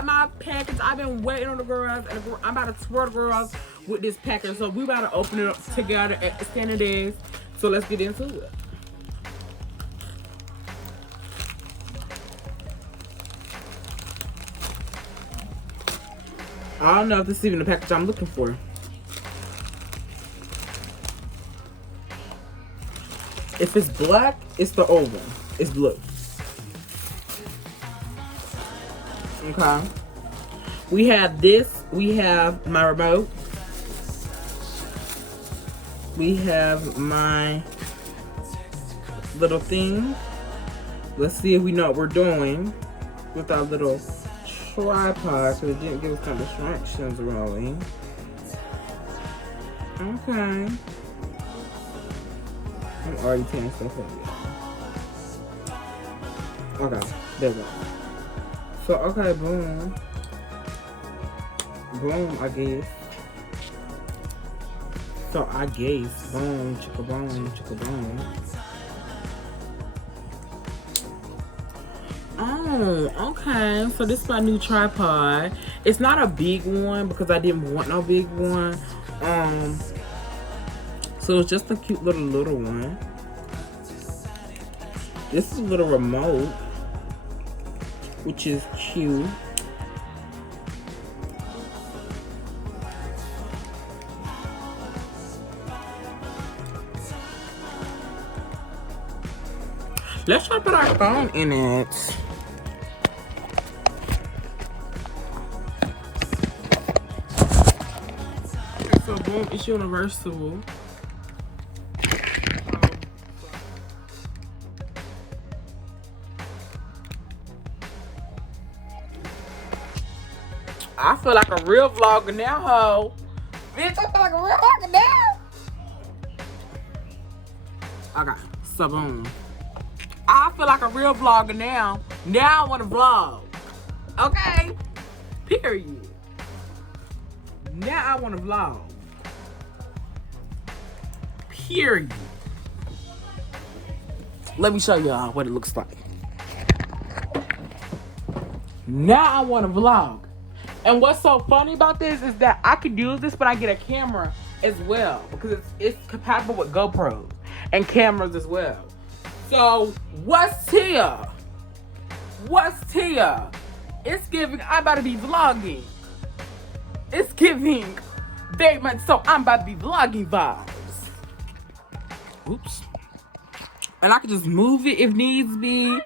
got my package. I've been waiting on the girls, and I'm about to twirl the girls with this package. So we about to open it up together at the standard days. So let's get into it. I don't know if this is even the package I'm looking for. If it's black, it's the old one. It's blue. Okay. We have this. We have my remote. We have my little thing. Let's see if we know what we're doing with our little tripod, so it didn't give us no distractions really. Okay. I'm already tearing stuff up. Okay, there we go. So, okay, boom. Boom, I guess. So, I guess. Boom, chicka boom, chicka boom. Oh, okay. So, this is my new tripod. It's not a big one because I didn't want no big one. So it's just a cute little one. This is a little remote, which is cute. Let's try to put our phone in it. Okay, so boom, it's universal. I feel like a real vlogger now, ho. Bitch, I feel like a real vlogger now. Okay, so boom. I feel like a real vlogger now. Now I want to vlog. Okay? Period. Now I want to vlog. Period. Let me show y'all what it looks like. Now I want to vlog. And what's so funny about this is that I could use this when I get a camera as well, because it's compatible with GoPros and cameras as well. So what's here? What's here? It's giving I'm about to be vlogging. It's giving very much so I'm about to be vlogging vibes. Oops. And I can just move it if needs be.